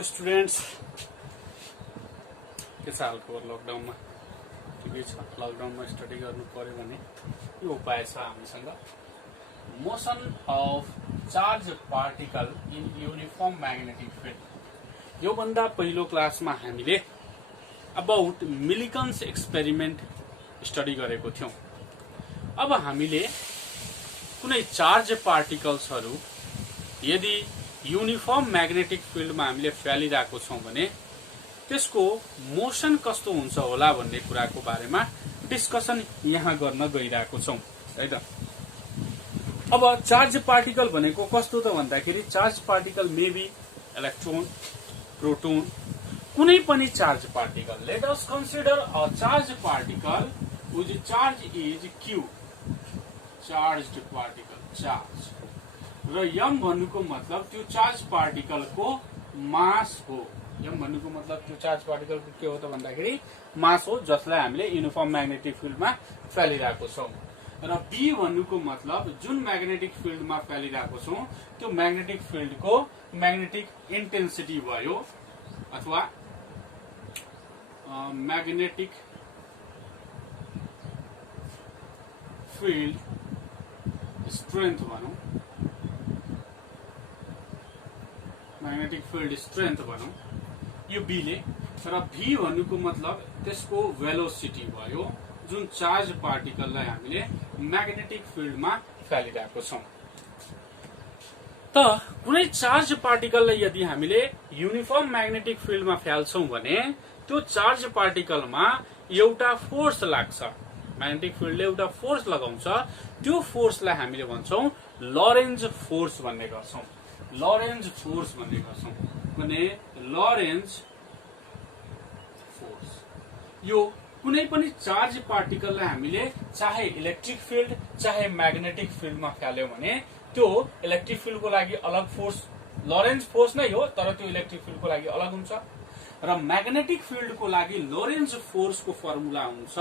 Hello students, के छ हालको लकडाउनमा? ठिकै छ। लकडाउनमा स्टडी गर्नु पर्यो भने यो उपाय छ हामीसँग। Motion of charge particle in uniform magnetic field. योभन्दा पहिलो क्लासमा हामीले अबाउट मिलिकन्स एक्सपेरिमेन्ट स्टडी गरेको थियौं। अब हामीले कुनै चार्ज पार्टिकल्सहरू यदि यूनिफर्म मैग्नेटिक फिल्डमा हामीले फ्यालिरहेको छौं भने त्यसको मोशन कस्तो हुन्छ होला भन्ने कुराको बारेमा डिस्कसन यहाँ गर्न गइरहेको छौं, है त। अब चार्ज पार्टिकल भनेको कस्तो त भन्दाखेरि charge particle may be electron, proton, कुनै पनि charge particle. Let us consider a charge particle which charge is Q, charged particle charge, र यम भन्नुको मतलब त्यो चार्ज पार्टिकल को मास हो। यम भन्नुको मतलब त्यो चार्ज पार्टिकल को के हो त भन्दाखेरि मास हो, जसलाई हामीले युनिफर्म म्याग्नेटिक फिल्डमा फ्यालिरहेको छौं। र बी भन्नुको मतलब जुन म्याग्नेटिक फिल्डमा फ्यालिरहेको छौं त्यो म्याग्नेटिक फिल्ड को म्याग्नेटिक इन्टेन्सिटी भयो अथवा म्याग्नेटिक फिल्ड स्ट्रेन्थ भनौं, म्याग्नेटिक फिल्ड स्ट्रेन्थ भनौं, यो बी ले। र भी भन्नुको मतलब त्यसको भेलोसिटी भयो जुन चार्ज पार्टिकललाई हामीले म्याग्नेटिक फिल्डमा फ्यालिरहेको छौं। त कुनै चार्ज पार्टिकललाई यदि हामीले युनिफर्म म्याग्नेटिक फिल्डमा फ्याल्छौं भने त्यो चार्ज पार्टिकलमा एउटा फोर्स लाग्छ। म्याग्नेटिक फिल्डले एउटा फोर्स लगाउँछ, त्यो फोर्सलाई हामीले भन्छौं लरेन्ज फोर्स भन्ने गर्छौं। लरेन्ज फोर्स भन्ने गर्छौं भने लरेन्ज फोर्स यो कुनै पनि चार्ज पार्टिकललाई हामीले चाहे इलेक्ट्रिक फिल्ड चाहे म्याग्नेटिक फिल्डमा फ्याल्यौं भने त्यो इलेक्ट्रिक फिल्डको लागि अलग फोर्स लरेन्ज फोर्स नै हो, तर त्यो इलेक्ट्रिक फिल्डको लागि अलग हुन्छ। र म्याग्नेटिक फिल्डको लागि लोरेन्ज फोर्सको फर्मुला हुन्छ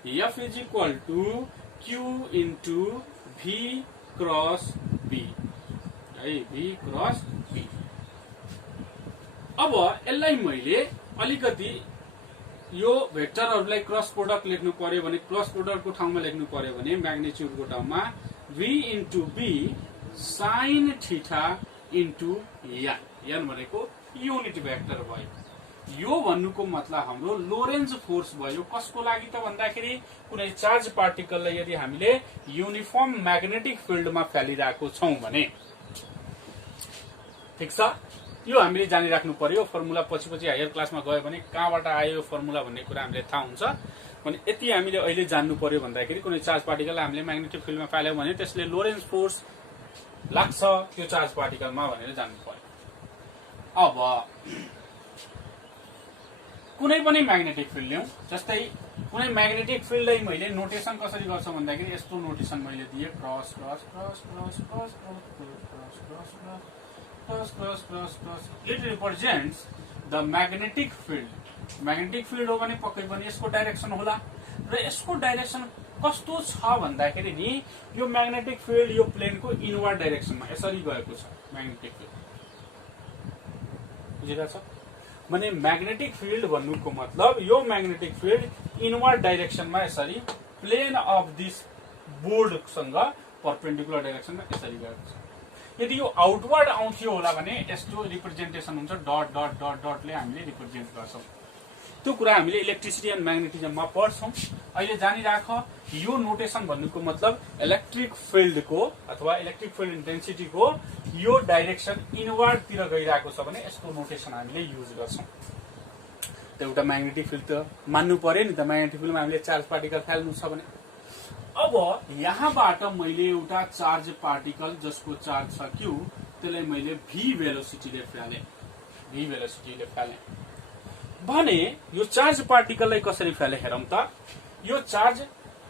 F is equal to Q into V cross B, V cross B। अब यसलाई मैले अलिकति यो भेक्टरहरूलाई क्रस प्रोडक्ट लेख्नु पर्यो भने प्लस प्रोडक्टको ठाउँमा लेख्नु पर्यो भने म्याग्निट्युडको ठाउँमा V into B sine theta into n भनेको युनिट भेक्टर भयो। यो भन्नुको मतलब हाम्रो लोरेन्ज फोर्स भयो। कसको लागि त भन्दाखेरि कुनै चार्ज पार्टिकललाई यदि हामीले युनिफर्म म्याग्नेटिक फिल्डमा फ्यालिरहेको छौं भने। ठीक छ, यो हामीले जानिराख्नु पर्यो। फर्मुला पछि हायर क्लासमा गयो भने कहाँबाट आयो यो फर्मुला भन्ने कुरा हामीले थाहा हुन्छ भने यति हामीले अहिले जान्नु पर्यो भन्दाखेरि कुनै चार्ज पार्टिकललाई हामीले म्याग्नेटिक फिल्डमा फ्याल्यौं भने त्यसले लोरेन्ज फोर्स लाग्छ त्यो चार्ज पार्टिकलमा भनेर जान्नु पर्यो। अब कुनै पनि म्याग्नेटिक फिल्ड ल्याउँ, जस्तै कुनै म्याग्नेटिक फिल्डलाई मैले नोटेसन कसरी गर्छ भन्दाखेरि यस्तो नोटेसन मैले दिए cross cross cross cross cross cross cross cross cross cross cross. It represents the magnetic field. Magnetic field हो भने पक्कै पनि यसको डाइरेक्सन होला, र यसको डाइरेक्सन कस्तो छ भन्दाखेरि नि यो म्याग्नेटिक फिल्ड यो प्लेनको इनवर्ड डाइरेक्सनमा यसरी गएको छ म्याग्नेटिक फिल्ड। बुझिरहेछ भने म्याग्नेटिक फिल्ड भन्नुको मतलब यो म्याग्नेटिक फिल्ड इनवर्ड डाइरेक्सनमा यसरी प्लेन अफ दिस बोर्डसँग परपेन्डिकुलर डाइरेक्सनमा यसरी गएको छ। यदि यो आउटवर्ड आउँथ्यो होला भने यस्तो रिप्रेजेन्टेसन हुन्छ, डट डट डट डटले हामीले रिप्रेजेन्ट गर्छौं। त्यो कुरा हामीले इलेक्ट्रिसिटी एन्ड म्याग्नेटिजममा पढ्छौं। अहिले जानिराख यो नोटेसन भन्नुको मतलब इलेक्ट्रिक फिल्डको अथवा इलेक्ट्रिक फिल्ड इन्टेन्सिटीको यो डाइरेक्सन इनवर्ड तिर गइरहेको छ भने यस्तो नोटेसन हामीले युज गर्छौं। त एउटा म्याग्नेटिक फिल्ड त मान्नु पर्यो नि त, म्याग्नेटिक फिल्डमा हामीले चार्ज पार्टिकल फ्याल्नु छ भने। अब यहाँबाट मैले एउटा चार्ज पार्टिकल जसको चार्ज छ Q त्यसलाई मैले V भेलोसिटीले फ्यालेँ, V भेलोसिटीले फ्यालेँ भने यो चार्ज पार्टिकललाई कसरी फ्याले हेरौं त। यो चार्ज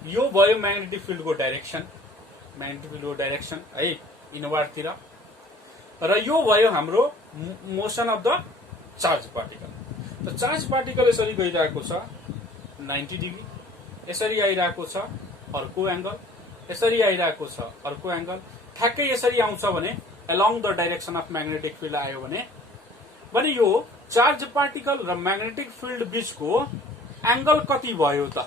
यो भयो म्याग्नेटिक फिल्डको डाइरेक्सन, म्याग्नेटिक फिल्डको डाइरेक्सन है इनवर्ड तिर, र यो भयो हाम्रो motion of the charge particle. त चार्ज पार्टिकल यसरी गइरहेको छ 90 डिग्री, यसरी आइरहेको छ अर्को एंगल, यसरी आइरहेको छ अर्को एंगल, ठ्याक्कै यसरी आउँछ भने along the direction of magnetic field आयो भने भने यो चार्ज पार्टिकल र म्याग्नेटिक फिल्ड बीचको एंगल कति भयो त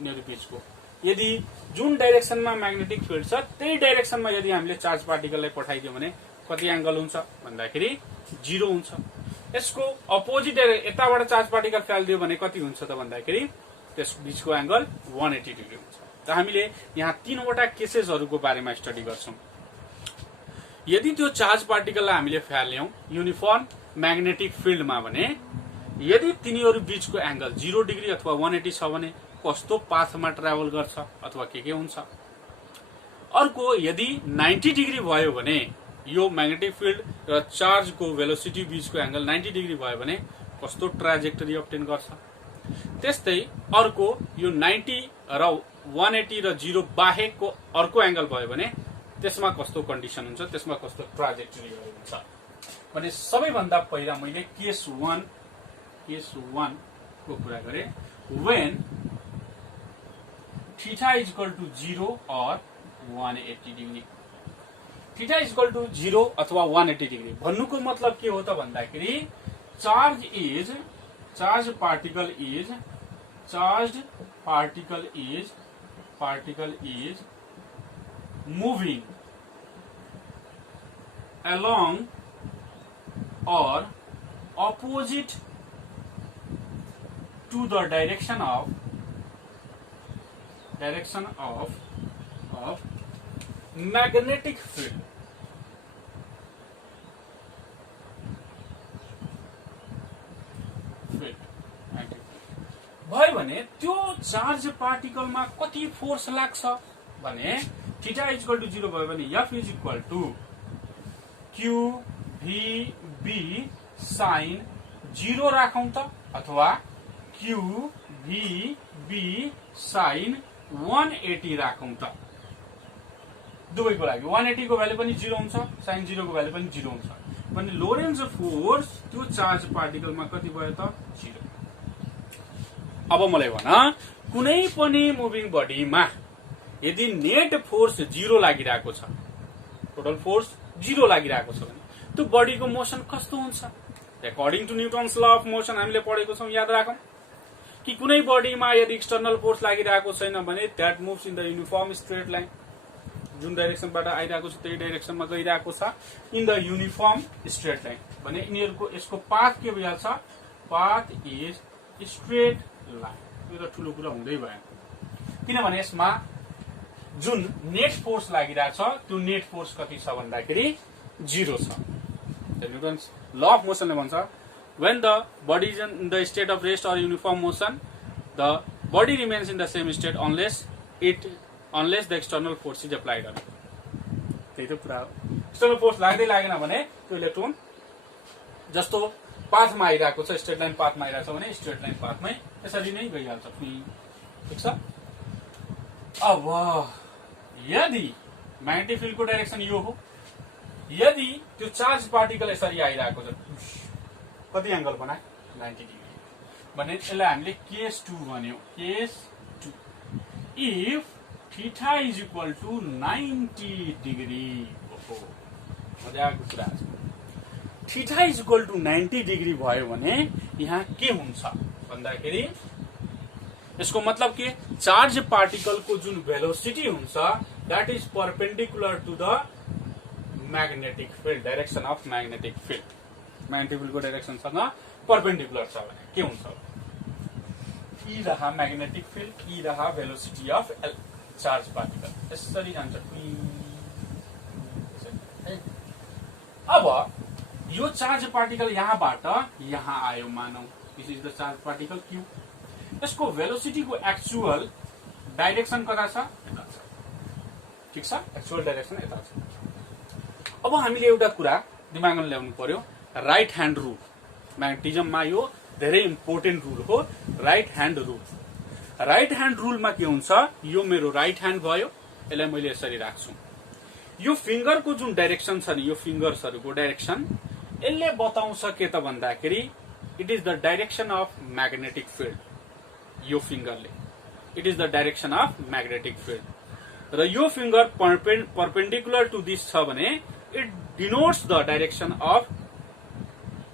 यिनीहरु बीचको यदि जुन डाइरेक्सनमा म्याग्नेटिक फिल्ड छ त्यही डाइरेक्सनमा यदि हामीले चार्ज पार्टिकललाई पठाइदियो भने कति एंगल हुन्छ भन्दाखेरि 0 हुन्छ यसको अपोजिट यताबाट चार्ज पार्टिकल फ्याल्दियो भने कति हुन्छ त भन्दाखेरि त्यस बीचको एंगल 180 डिग्री हुन्छ त हामीले यहाँ तीनवटा केसेसहरुको बारेमा स्टडी गर्छौं यदि त्यो चार्ज पार्टिकललाई हामीले फ्याल्यौं युनिफर्म म्याग्नेटिक फिल्डमा भने यदि तिनीहरु बीचको एंगल 0 डिग्री अथवा 180 छ भने कस्तो पाथमा ट्राभल गर्छ अथवा के हुन्छ अर्को यदि 90 डिग्री भयो भने यो म्याग्नेटिक फिल्ड र चार्जको भेलोसिटी बीचको एंगल 90 डिग्री भयो भने कस्तो ट्राजेक्टरी अब्टेन गर्छ त्यस्तै अर्को यो 90 र 180 र 0 बाहेकको अर्को एंगल भयो भने त्यसमा कस्तो कन्डिसन हुन्छ त्यसमा कस्तो ट्राजेक्टरी हुन्छ भने सबैभन्दा पहिला मैले केस 1 को कुरा गरे when theta is equal to 0 or 180 degree theta is equal to 0 अथवा 180 डिग्री भन्नुको मतलब के हो त भन्दाखेरि charged particle is moving along or opposite to the direction of magnetic field भयो भने त्यो चार्ज पार्टिकलमा कति फोर्स लाग्छ भने थीटा इज इक्वल टु 0 भयो भने F is equal to Q V B sin 0 राखौं त अथवा Q V B sin 180 राखौं त दुवैको लागि 180 को भ्यालु पनि 0 हुन्छ sin 0 को भ्यालु पनि 0 हुन्छ भने लोरेन्ज फोर्स त्यो चार्ज पार्टिकलमा कति भयो त 0 अब मलाई भन कुनै पनि मुभिङ बडीमा यदि नेट फोर्स 0 लागिरहेको छ टोटल फोर्स 0 लागिरहेको छ भने त्यो बडीको मोसन कस्तो हुन्छ according to Newton's law of motion हामीले पढेको छौं याद राखौं कि कुनै बडीमा यदि एक्सटर्नल फोर्स लागिरहेको छैन भने that moves in the uniform straight line जुन डाइरेक्सनबाट आइरहेको छ त्यही डाइरेक्सनमा गइरहेको छ in the uniform straight line भने यिनीहरुको यसको पाथ के भइहाल्छ पाथ इज स्ट्रेट लाइन यो त ठूलो कुरा हुँदै भएन किनभने यसमा जुन नेट फोर्स लागिरहेछ त्यो नेट फोर्स कति छ भन्दाखेरि 0 छ द न्यूटन्स ल अफ मोसनले भन्छ when the body is in the state of rest or uniform motion the body remains in the same state unless the external force is applied on it त्यही त कुरा हो external force लाग्दै लागेन भने त्यो electron जस्तो पाथमा आइरहेको छ स्ट्रेट लाइन पाथमा आइरहेको छ भने स्ट्रेट लाइन पाथमै त्यसरी नै गइहाल्छ ठीक छ अब यदि म्याग्नेटिक फिल्डको डाइरेक्सन यो हो यदि त्यो चार्ज पार्टिकल यसरी आइरहेको छ कति एंगल बनाए 90 डिग्री भने यसलाई हामीले केस 2 भन्यौ case 2 if theta is equal to 90 degree ओहो मजाको कुरा छ theta is equal to 90 degree भयो भने यहाँ के हुन्छ भन्दाखेरि यसको मतलब के चार्ज पार्टिकलको जुन भेलोसिटी हुन्छ that is perpendicular to the magnetic field direction of magnetic field magnetic फिल्डको डाइरेक्सनसँग परपेंडिकुलर छ भने के हुन्छ ई रहा मैग्नेटिक फील्ड ई रहा भेलोसिटी अफ चार्ज पार्टिकल यसरी जान्छ अब यो चार्ज पार्टिकल यहाँबाट यहाँ आयो मानौ this is the charge particle Q यसको भेलोसिटीको एक्चुअल डाइरेक्सन कता छ यता छ ठीक छ एक्चुअल डाइरेक्सन यता छ अब हामीले एउटा कुरा दिमागमा ल्याउनु पर्यो राइट ह्यान्ड रूल म्याग्नेटिजममा यो धेरै इम्पोर्टेन्ट रूल हो राइट ह्यान्ड रूलमा के हुन्छ यो मेरो राइट ह्यान्ड भयो यसलाई मैले यसरी राख्छु यो फिंगरको जुन डाइरेक्सन छ नि यो फिंगर्सहरुको डाइरेक्सन यसले बताउँछ के त भन्दाखेरि it is the direction of magnetic field यो फिंगरले it is the direction of magnetic field र यो फिंगर परपेंडिकुलर टु दिस छ भने it denotes the direction of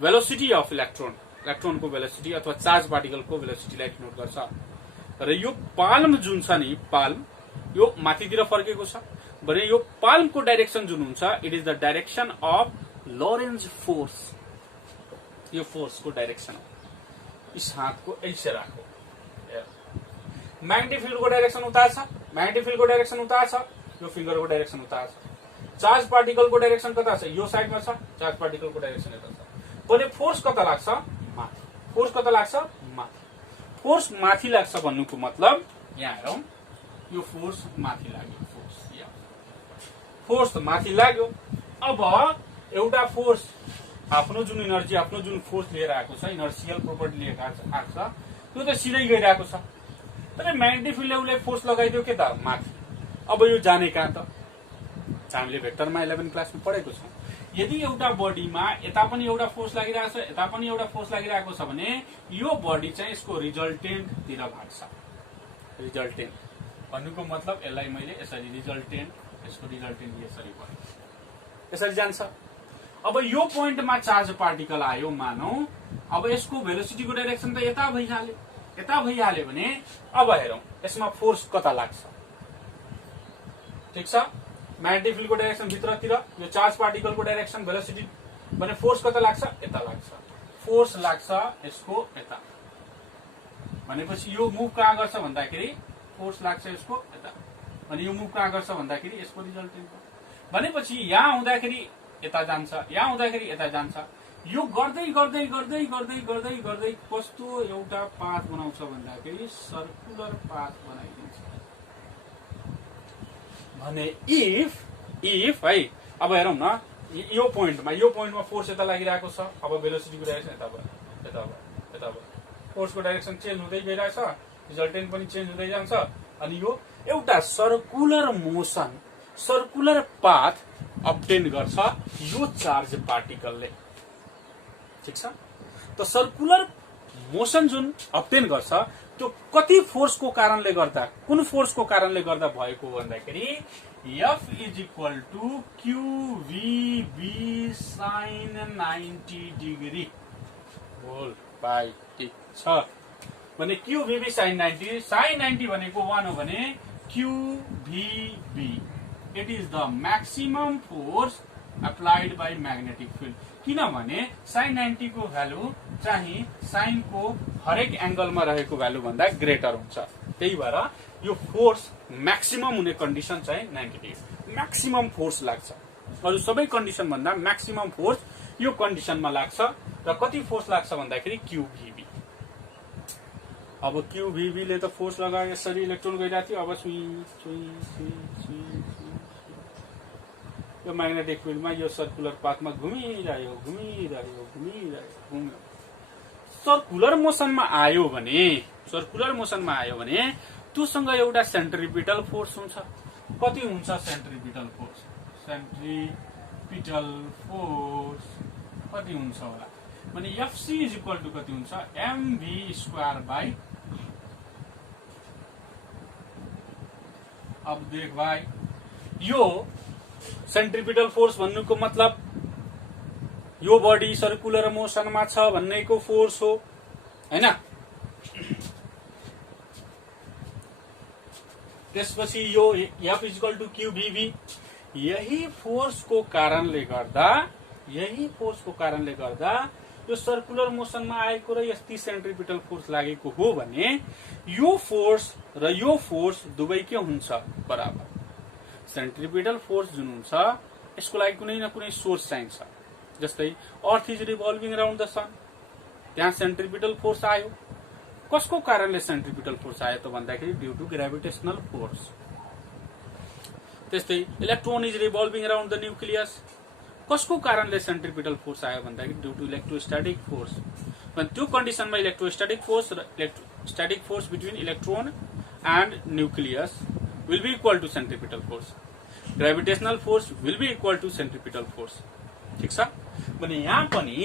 velocity of इलेक्ट्रोनको भेलोसिटी अथवा चार्ज पार्टिकलको भेलोसिटीलाई डिनोट गर्छ। र यो पाल्म जुन छ नि, पाल्म यो माथितिर फर्केको छ भने यो पाल्मको डाइरेक्सन जुन हुन्छ, it is the direction of Lorentz force. यो फोर्सको डाइरेक्सन हो। इस हातको ऐसे राखो, म्याग्नेटिक फिल्डको डाइरेक्सन उता छ, म्याग्नेटिक फिल्डको डाइरेक्सन उता छ, यो फिंगरको डाइरेक्सन उता छ। चार्ज पार्टिकलको डाइरेक्सन कता छ? यो साइडमा छ। चार्ज पार्टिकलको डाइरेक्सन यता छ भने फोर्स कता लाग्छ? माथि। फोर्स कता लाग्छ? माथि। फोर्स माथि लाग्छ भन्नुको मतलब यहाँ हेरौं, यो फोर्स माथि लाग्यो, फोर्स माथि लाग्यो। अब एउटा फोर्स आफ्नो जुन इनर्जी, आफ्नो जुन फोर्स लिएर आएको छ, इनर्सियल प्रोपर्टी लिएर आएको छ, त्यो त सिधै गइरहेको छ। तर म्याग्नेटिक फिल्डले उसलाई फोर्स लगाइदियो के त? माथि। अब यो जाने कहाँ त? हामीले भेक्टरमा 11 क्लासमा पढेको छौं। यदि एउटा बडीमा यता पनि एउटा फोर्स लागिरहेको छ, यता पनि एउटा फोर्स लागिरहेको छ भने यो बडी चाहिँ यसको रिजल्टेन्ट तिर भाग्छ। रिजल्टेन्ट भन्नुको मतलब यसलाई मैले यसरी रिजल्टेन्ट, यसको रिजल्टेन्ट यसरी भयो, यसरी जान्छ। अब यो पोइन्टमा चार्ज पार्टिकल आयो मानौ, अब यसको भेलोसिटीको डाइरेक्सन त यता भइहाल्यो। यता भइहाल्यो भने अब हेरौं यसमा फोर्स कता लाग्छ। ठीक छ, म्याग्नेटिक फिल्डको डाइरेक्सन भित्रतिर, यो चार्ज पार्टिकलको डाइरेक्सन भेलोसिटी भने फोर्स कता लाग्छ? यता लाग्छ। फोर्स लाग्छ यसको यता भनेपछि यो मुभ कहाँ गर्छ भन्दाखेरि फोर्स लाग्छ यसको यता, अनि यो मुभ कहाँ गर्छ भन्दाखेरि यसको रिजल्टेन्ट भनेपछि यहाँ हुँदाखेरि यता जान्छ, यहाँ हुँदाखेरि यता जान्छ। यो गर्दै गर्दै गर्दै गर्दै गर्दै गर्दै कस्तो एउटा पाथ बनाउँछ भन्दाखेरि सर्कुलर पाथ बनाइदिन्छ। भने इफ है, अब हेरौं न, यो पोइन्टमा फोर्स यता लागिरहेको छ, अब भेलोसिटीको डाइरेक्सन यता भयो, यता भयो, यता भयो। फोर्सको डाइरेक्सन चेन्ज हुँदै गइरहेछ, रिजल्टेन्ट पनि चेन्ज हुँदै जान्छ, अनि यो एउटा circular motion, circular path obtain गर्छ यो चार्ज पार्टिकलले। ठीक छ, त सर्कुलर मोसन जुन अब्टेन गर्छ त्यो कति फोर्सको कारणले गर्दा, कुन फोर्सको कारणले गर्दा भएको भन्दाखेरि F is equal to QVB sin 90 degree whole by. ठीक छ भने QVB sin 90, sin 90 भनेको 1 हो भने QVB it is the maximum force applied by magnetic field. किनभने sin 90 को भ्यालु चाहिँ साइन को हरेक एंगलमा रहेको भ्यालु भन्दा ग्रेटर हुन्छ। त्यही भएर यो फोर्स मैक्सिमम हुने कन्डिसन चाहिँ 90 डिग्री, मैक्सिमम फोर्स लाग्छ। अरु सबै कन्डिसन भन्दा मैक्सिमम फोर्स यो कन्डिसनमा लाग्छ। र कति फोर्स लाग्छ भन्दाखेरि QVB। अब QVB ले त फोर्स लगाए यसरी इलेक्ट्रोन गइरहेको थियो, अब यो मैग्नेटिक फिल्डमा यो सर्कुलर पाथमा घुमिरह्यो। सर्कुलर मोसनमा आयो भने त्योसँग एउटा सेन्ट्रिपिटल फोर्स हुन्छ। कति हुन्छ सेन्ट्रिपिटल फोर्स? सेन्ट्रिपिटल फोर्स कति हुन्छ होला भने FC इज इक्वल टू कति हुन्छ? mv square by. अब देख भाइ, यो सेन्ट्रिपिटल फोर्स भन्नुको मतलब यो बडी सर्कुलर मोसनमा छ भन्नेको फोर्स हो, हैन? त्यसपछि यो F इक्वल टू QVB। यही फोर्स को कारणले गर्दा यो सर्कुलर मोसनमा आएको र यस्तै सेन्ट्रिपिटल फोर्स लागेको हो भने यो फोर्स र यो फोर्स दुवै के हुन्छ? बराबर। सेन्ट्रिपिटल फोर्स जुन हुन्छ यसको लागि कुनै न कुनै सोर्स चाहिन्छ। जस्तै earth is revolving around the sun, त्यहाँ सेन्ट्रिपिटल फोर्स आयो। कसको कारणले सेन्ट्रिपिटल फोर्स आयो त भन्दाखेरि ड्यू टू ग्रेभिटेशनल फोर्स। त्यस्तै electron is revolving around the nucleus, कसको कारणले सेन्ट्रिपिटल फोर्स आयो भन्दाखेरि ड्यू टू इलेक्ट्रोस्टैटिक फोर्स। भने त्यो कन्डिसनमा इलेक्ट्रोस्टैटिक फोर्स र static force between electron and nucleus will be equal to centripetal force. Gravitational force will be equal to centripetal force. ठीक छ भने यहाँ पनि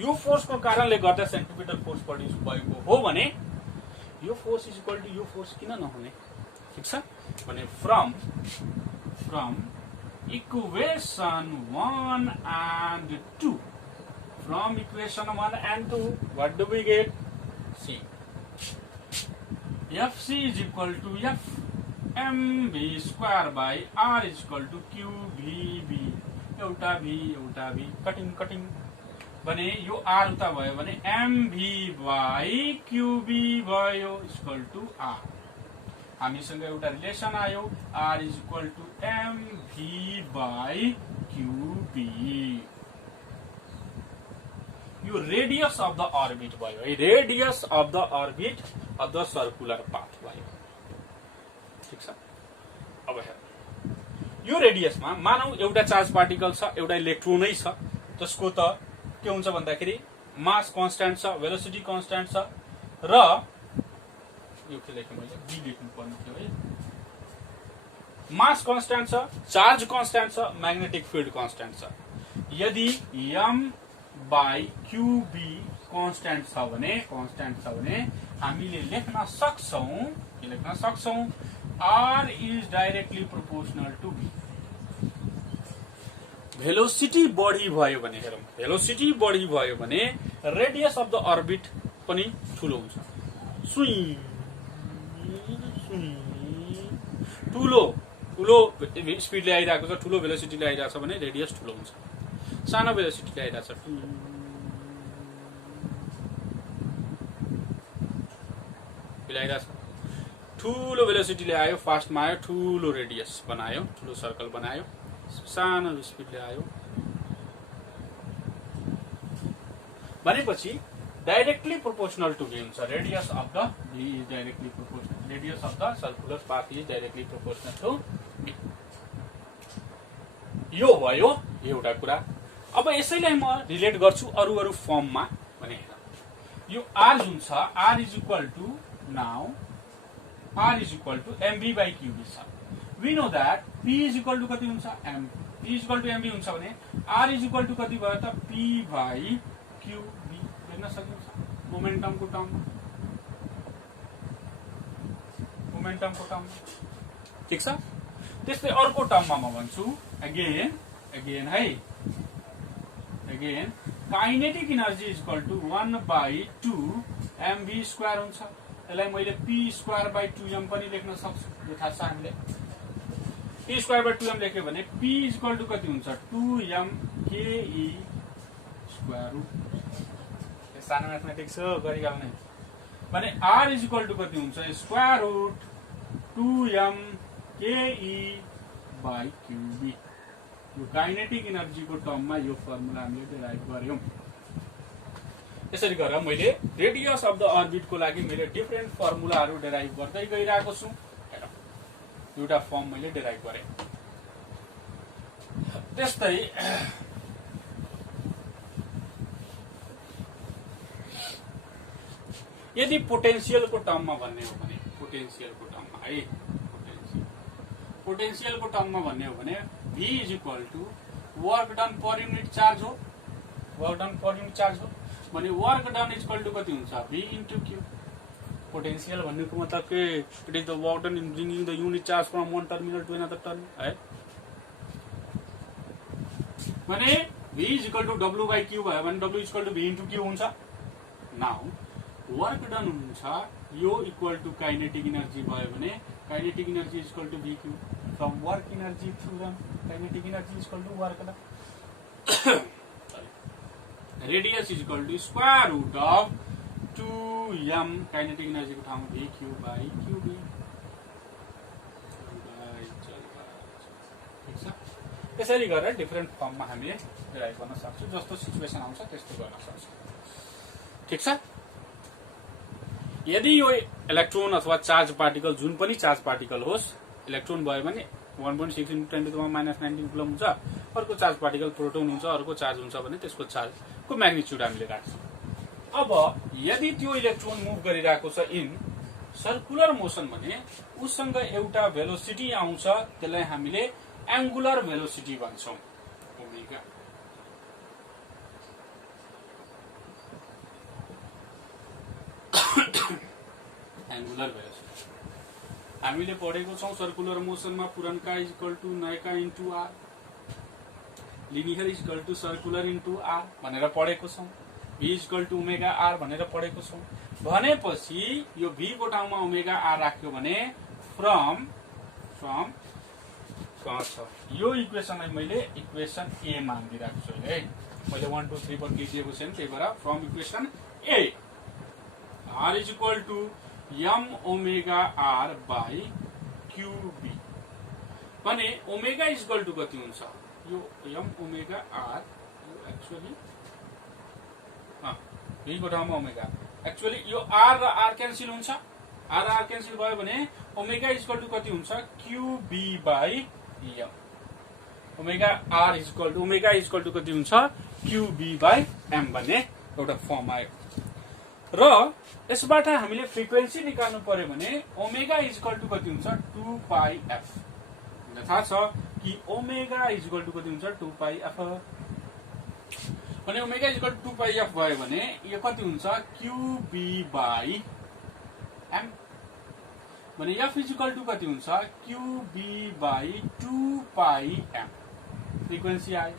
यो फोर्स को कारणले गर्दा सेन्ट्रिपिटल फोर्स प्रोड्युस भएको हो भने यो फोर्स इज इक्वल टू यो फोर्स किन नहुने? ठीक छ भने from equation 1 and 2 From equation 1 and 2, what do we get? C. Fc is equal to F mv square by R is equal to QVB. एउटा V कटिङ भने यो R उता भयो भने mv by QB भयो इक्वल टु R. हामीसँग एउटा relation आयो R is equal to mv by QB. यो रेडियस अफ द अर्बिट भयो है, radius of the orbit of the circular path भयो. ठीक छ. अब हेर यो रेडियसमा मानौ एउटा चार्ज पार्टिकल छ, एउटा इलेक्ट्रोनै छ, जसको त के हुन्छ भन्दाखेरि मास कन्स्ट्यान्ट छ, भेलोसिटी कन्स्ट्यान्ट छ र यो के लेख्नु मैले बी लेख्नु पर्ने थियो है. मास कन्स्ट्यान्ट छ, चार्ज कन्स्ट्यान्ट छ, म्याग्नेटिक फिल्ड कन्स्ट्यान्ट छ. यदि m by QB कन्स्ट्यान्ट छ भने हामीले लेख्न सक्छौं R is directly proportional to B. Velocity बढी भयो भने हेरौं, भेलोसिटी बढी भयो भने रेडियस अफ द अर्बिट पनि ठूलो हुन्छ. ठूलो स्पिडले आइरहेको छ, ठूलो भेलोसिटीले आइरहेको छ भने रेडियस ठूलो हुन्छ. सानो भेलोसिटीले आइरहेको छ ठूलो भेलोसिटीले आयो, फास्टमा आयो, ठूलो रेडियस बनायो, ठूलो सर्कल बनायो, सानो स्पिडले आयो भनेपछि डाइरेक्टली प्रोपोर्शनल टु V हुन्छ. Radius of the V is directly proportional, radius of the circular path is directly proportional to V. यो भयो एउटा कुरा. अब यसैलाई म रिलेट गर्छु अरु फर्ममा भने हेर. यो R जुन छ, R is equal to now R is equal to mv by qb छ. We know that P is equal to कति हुन्छ m. P is equal to mv हुन्छ भने R is equal to कति भयो त P by qb लेख्न सकिन्छ मोमेन्टमको टर्ममा. ठीक छ. त्यस्तै अर्को टर्ममा म भन्छु अगेन है. Kinetic energy is equal to 1 by 2 mv square हुन्छ. यसलाई मैले P स्क्वायर बाई 2m पनि लेख्न सक्छु. यो थाहा छ हामीले. P स्क्वायर बाई 2m लेख्यो भने P इज इक्वल टु कति हुन्छ 2m ke स्क्वायर रुट. यो सानो म्याथमेटिक्स हो, गरिहाल्ने भने R इज इक्वल टु कति हुन्छ square root 2m ke by qb. यो काइनेटिक एनर्जीको टर्ममा यो फर्मुला हामीले डेराइभ गर्यौं. यसरी गरेर मैले रेडियस अफ द अर्बिट को लागि मैले डिफरेन्ट फर्मुलाहरू डेराइभ गर्दै गइरहेको छु. एउटा फर्म मैले डेराइभ गरे. त्यस्तै यदि पोटेन्शियलको टर्ममा भन्ने हो भने पोटेन्शियलको टर्ममा भन्ने हो भने V is equal to work done per unit charge हो. भने work done is equal to कति हुन्छ V इन्टु Q. पोटेन्शियल भन्नुको मतलब के it is the work done in bringing the unit charge from one terminal to another terminal है. भने V is equal to W by Q भयो भने W is equal to V into Q हुन्छ. Now work done हुन्छ यो equal to kinetic energy भयो भने kinetic energy is equal to VQ from work energy theorem. Kinetic energy is equal to work done. Radius is equal to square root of 2m kinetic energy को ठाउँमा VQ by QB. ठीक छ. यसरी गरेर different फर्ममा हामीले derive गर्न सक्छौं. जस्तो सिचुएसन आउँछ त्यस्तो गर्न सक्छौं. ठीक छ. यदि यो इलेक्ट्रोन अथवा चार्ज पार्टिकल जुन पनि चार्ज पार्टिकल होस्, इलेक्ट्रोन भयो भने 1.6 × 10⁻⁹ कुलम हुन्छ. अर्को चार्ज पार्टिकल प्रोटोन हुन्छ, अर्को चार्ज हुन्छ भने त्यसको चार्जको म्याग्निट्युड हामीले राख्छौं. अब यदि त्यो इलेक्ट्रोन मुभ गरिरहेको छ इन सर्कुलर मोसन भने उसँग एउटा भेलोसिटी आउँछ, त्यसलाई हामीले एंगुलर भेलोसिटी भन्छौं. ओमेगा. एंगुलर भेलोसिटी हामीले पढेको छौं सर्कुलर मोसनमा पुरनका इज इक्वल टु नयका into R. Linear is equal to circular into R भनेर पढेको छौँ। V is equal to omega R भनेर पढेको छौँ। भनेपछि यो भी को ठाउँमा ओमेगा आर राख्यो भने फ्रम कहाँ छ यो इक्वेसनलाई मैले इक्वेसन ए मानिदिइरहेको छु है। मैले 1 2 3 4 दिएको छैन, त्यही भएर from equation a R is equal to M omega R by QB भने ओमेगा इज इक्वल टू कति हुन्छ यो M omega R actually V को ठाउँमा ओमेगा एक्चुअली यो आर र आर क्यान्सिल हुन्छ। आर आर क्यान्सिल भयो भने ओमेगा इज इक्वल टू कति हुन्छ QB by M. Omega R is equal to omega is equal to कति हुन्छ क्यूबी बाई एम भन्ने एउटा फर्म आयो। र यसबाट हामीले फ्रिक्वेन्सी निकाल्नु पर्यो भने ओमेगा इज इक्वल टू कति हुन्छ 2 पाई एफ। थाहा छ कि ओमेगा इज इक्वल टू कति हुन्छ 2 पाई एफ भने omega is equal to 2 pi F भयो भने यो कति हुन्छ क्यूबी बाई एम भने एफ इज इक्वल टू कति हुन्छ QB by 2 pi M. Frequency आयो।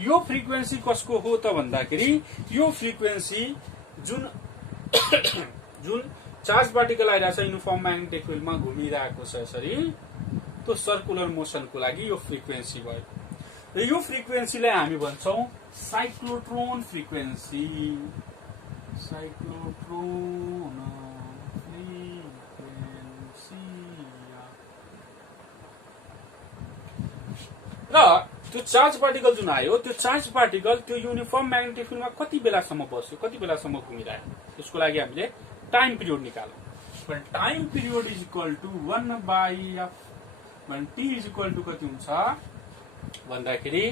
यो फ्रिक्वेन्सी कसको हो त भन्दाखेरि यो फ्रिक्वेन्सी जुन जुन चार्ज पार्टिकल आइरहेछ युनिफर्म म्याग्नेटिक फिल्डमा घुमिरहेको छ यसरी त्यो सर्कुलर मोसनको लागि यो फ्रिक्वेन्सी भयो। र यो फ्रिक्वेन्सीलाई हामी भन्छौं साइक्लोट्रोन फ्रिक्वेन्सी। साइक्लोट्रोन फ्रिक्वेन्सी र त्यो चार्ज पार्टिकल जुन आयो त्यो चार्ज पार्टिकल त्यो युनिफर्म म्याग्नेटिक फिल्डमा कति बेलासम्म बस्यो कति बेलासम्म घुमिरह्यो त्यसको लागि हामीले टाइम पिरियड निकालौं। Time period is equal to 1 by F भने टी इज इक्वल टू कति हुन्छ भन्दाखेरि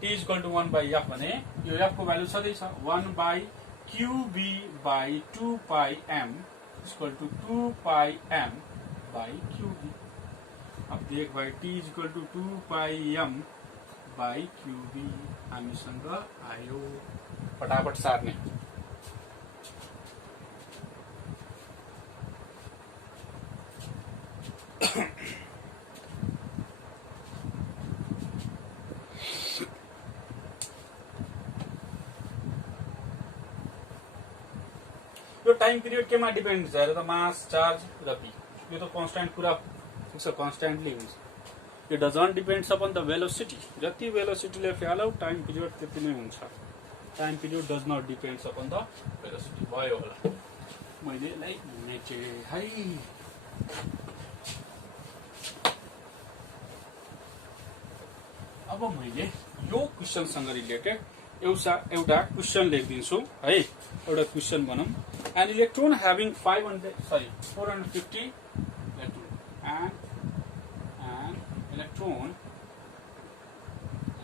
T is equal to 1 by F भने यो एफ को भ्यालु छँदै छ 1 by QB by 2 pi M is equal to 2 pi M by QB. अब देख भाइ T is equal to 2 pi M by QB हामीसँग आयो। फटाफट सार्ने। यो टाइम पिरियड केमा डिपेन्ड छ त मास चार्ज र पी यो त कन्स्ट्यान्ट कुरा फिक्स कन्स्ट्यान्टली हुन्छ। It does not depends upon the velocity. जति velocity फ्यालौ टाइम पिरियड त्यति नै हुन्छ। Time period does not depends upon the velocity भयो होला। मैले लाइक मेचे है। अब मैले यो क्वेशन सँग रिलेटेड एउटा क्वेशन लेखिदिन्छु है। एउटा क्वेशन भनौं an electron having 450 electron and electron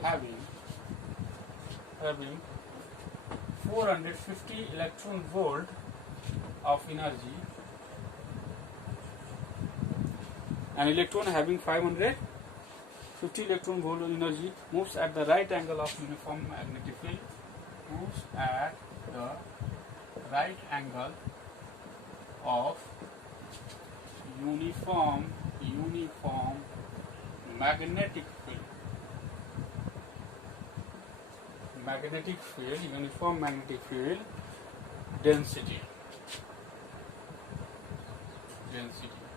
having 450 electron volt of energy. An electron having 550 electron volt energy moves at the right angle of uniform magnetic field. Moves at the right angle of uniform magnetic field. Uniform magnetic field density.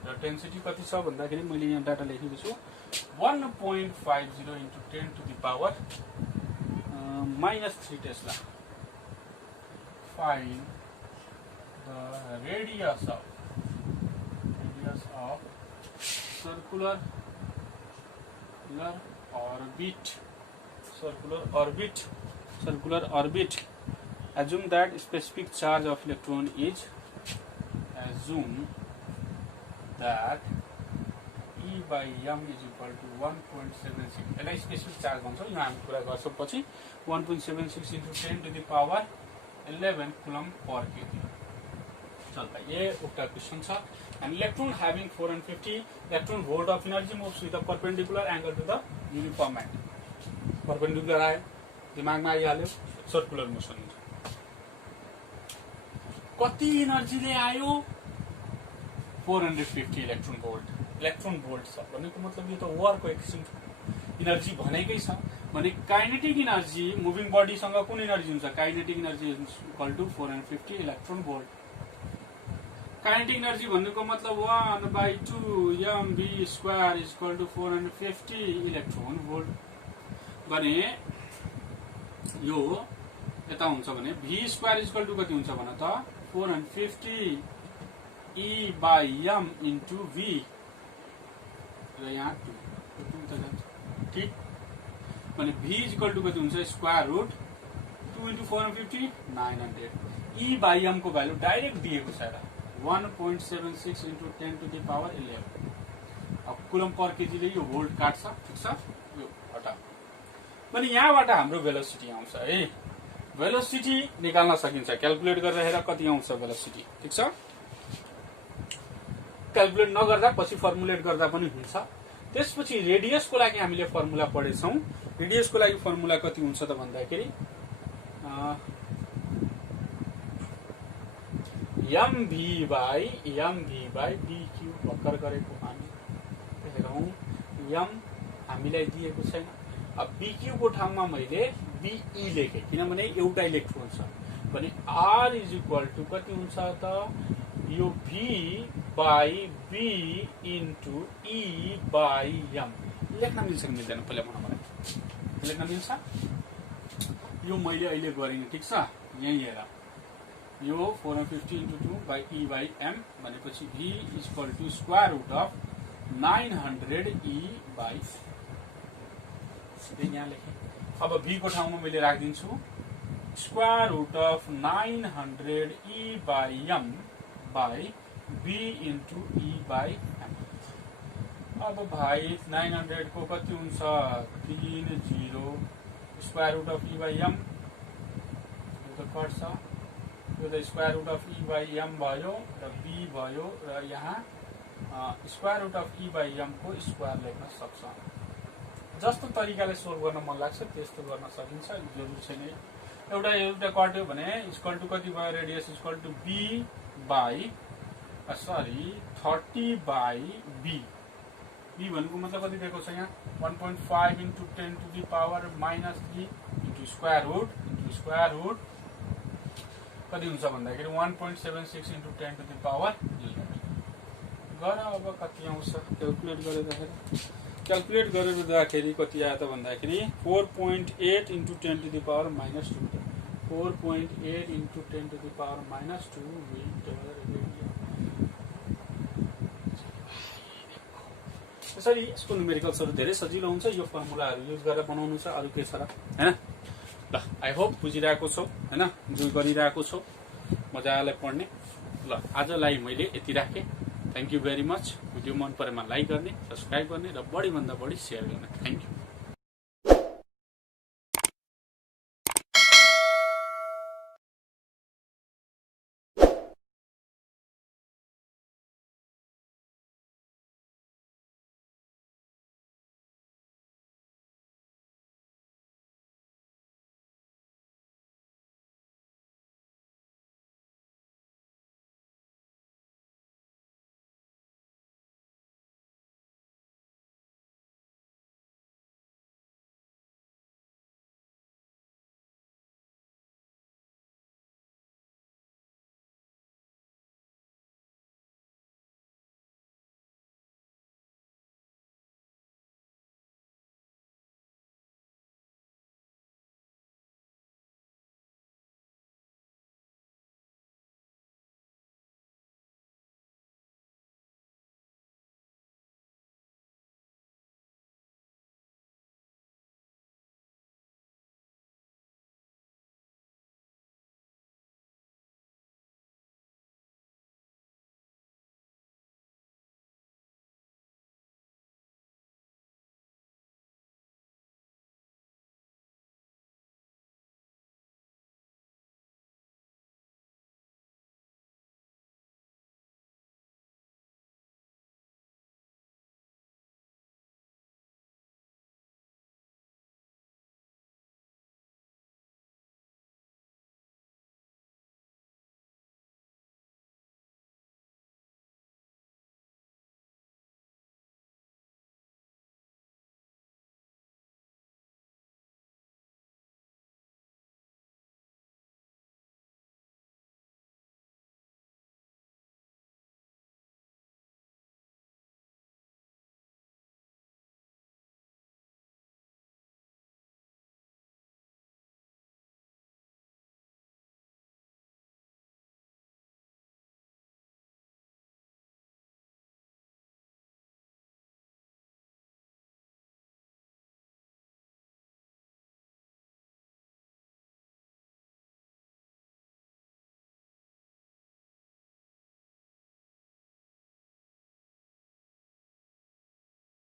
र density कति छ भन्दाखेरि मैले यहाँ data लेखेको छु 1.50 into 10 to the power -3 Tesla. Find the radius of circular orbit. Assume that specific charge of electron is E by m is equal to 1.76. यसलाई specific charge भन्छौं। यहाँ हामी कुरा गर्छौं पछि 1.76 into 10 to the power 11 coulomb per kg। चलता ये उक्ता question छ। An electron having 450 electron volt of energy moves with a perpendicular angle to the uniform magnet. Perpendicular आयो दिमागमा आइहाल्यो सर्कुलर मोसन हुन्छ। कति एनर्जीले आयो 450 इलेक्ट्रोन भोल्ट छ भनेको मतलब यो त वर्क कोएफिसिएन्ट एनर्जी भनेकै छ भने काइनेटिक इनर्जी मुभिङ बडीसँग कुन इनर्जी हुन्छ kinetic energy equal to 450 electron volt kinetic energy भन्नुको मतलब 1/2 mv square is equal to 450 electron volt भने यो यता हुन्छ भने v square is equal to कति हुन्छ भन त 450 e by m into v र यहाँ 2 त जान्छ ठीक भने v इज इक्वल टु कति हुन्छ square root 2 into 450 900 e by m को भ्यालु डाइरेक्ट दिएको छ र 1.76 into 10 to the power 11 अब कुलम पर केजी ले यो भोल्ट काट्छ ठीक छ यो हटा भने यहाँबाट हाम्रो भेलोसिटी आउँछ है भेलोसिटी निकाल्न सकिन्छ क्याल्कुलेट गरेर हेर कति आउँछ भेलोसिटी ठीक छ क्याल्कुलेट नगर्दा पछि फर्मुलेट गर्दा पनि हुन्छ त्यसपछि रेडियसको लागि हामीले फर्मुला पढेछौं रेडियसको लागि फर्मुला कति हुन्छ त भन्दाखेरि mv by dq भर्खर गरेको हामी हेरौं m हामीलाई दिएको छैन अब bq को ठाउँमा मैले be लेखे किनभने एउटा इलेक्ट्रोन छ भने r इज इक्वल टु कति हुन्छ त यो v by b into e by m लेख्न मिल्छ कि मिल्दैन पहिला भन मलाई लेख्न मिल्छ यो मैले अहिले गरिने ठीक छ यही हेर यो 450 into 2 by e by m भनेपछि v is equal to square root of 900 e by सिधै यहाँ लेखेँ अब v को ठाउँमा मैले राख्दिन्छु square root of 900 e by m by b into e by m अब भाइ 900 को कति हुन्छ 30 square root of e by m यो त कट्छ यो त square root of e by m भयो र b भयो र यहाँ square root of e by m को स्क्वायर लेख्न सक्छ जस्तो तरिकाले सोल्भ गर्न मन लाग्छ त्यस्तो गर्न सकिन्छ जरुरी छैन एउटा कट्यो भने इक्वल टु कति भयो radius equal to b by 30 by b b भनेको मतलब कति दिएको छ यहाँ 1.5 into 10 to the power minus 3 into square root कति हुन्छ भन्दाखेरि 1.76 into 10 to the power 11 गर अब कति आउँछ क्याल्कुलेट गरेर हेर क्याल्कुलेट गरेरदाखेरि कति आयो त भन्दाखेरि 4.8 into 10 to the power minus 2 4.8 into 10 to the power minus 2 metre यसरी यसको न्युमेरिकल्सहरु धेरै सजिलो हुन्छ यो फर्मुलाहरु युज गरेर बनाउनु छ अरु के छ र हैन ल आई होप बुझिरहेको छौ हैन जो गरिरहेको छौ मजाले पढ्ने ल आजलाई मैले यति राखे thank you very much video मन परेमा लाइक गर्ने सब्स्क्राइब गर्ने र बढी भन्दा बढी शेयर गर्ने थ्यांक यू